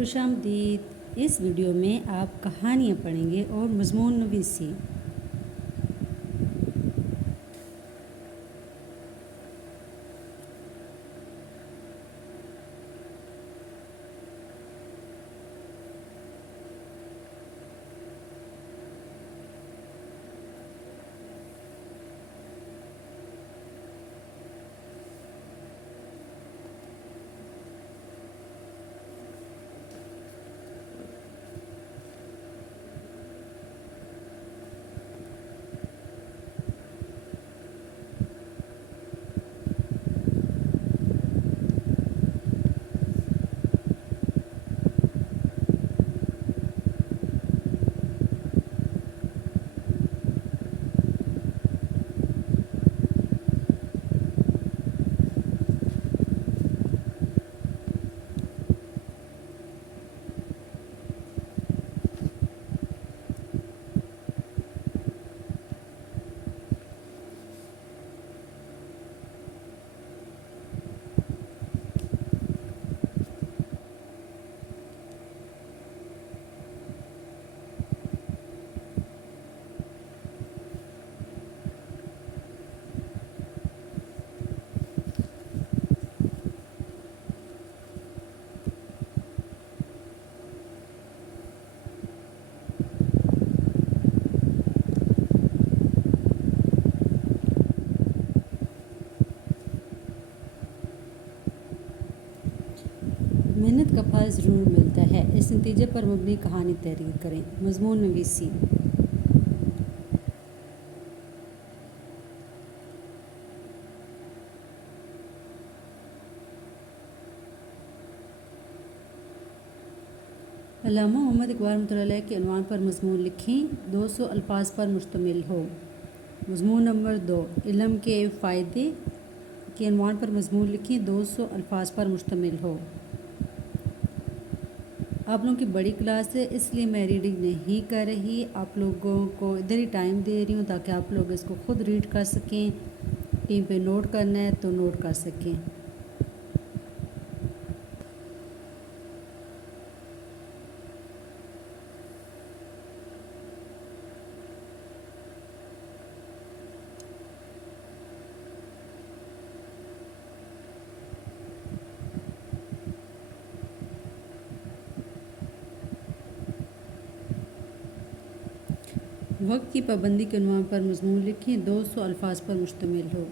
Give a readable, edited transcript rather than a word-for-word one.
खुशामदीद। इस वीडियो में आप कहानियाँ पढ़ेंगे और मज़मून नवीसी। मेहनत का फल ज़रूर मिलता है। इस नतीजे पर मबनी कहानी तहरीर करें। मज़मून नवीसी। अल्लामा मोहम्मद इकबाल रहमतुल्लाह अलैह के उन्वान पर मज़मून लिखें। 200 अल्फाज पर मुश्तमिल हो। मज़मून नंबर 2, इल्म के फ़ायदे के उन्वान पर मज़मून लिखें। 200 अल्फाज पर मुश्तमिल हो। आप लोगों की बड़ी क्लास है, इसलिए मैं रीडिंग नहीं कर रही। आप लोगों को इधर ही टाइम दे रही हूँ ताकि आप लोग इसको ख़ुद रीड कर सकें। कहीं पे नोट करना है तो नोट कर सकें। वक्त की पाबंदी के उन्वान पर मज़मून लिखें। 200 अल्फाज पर मुश्तमिल हो।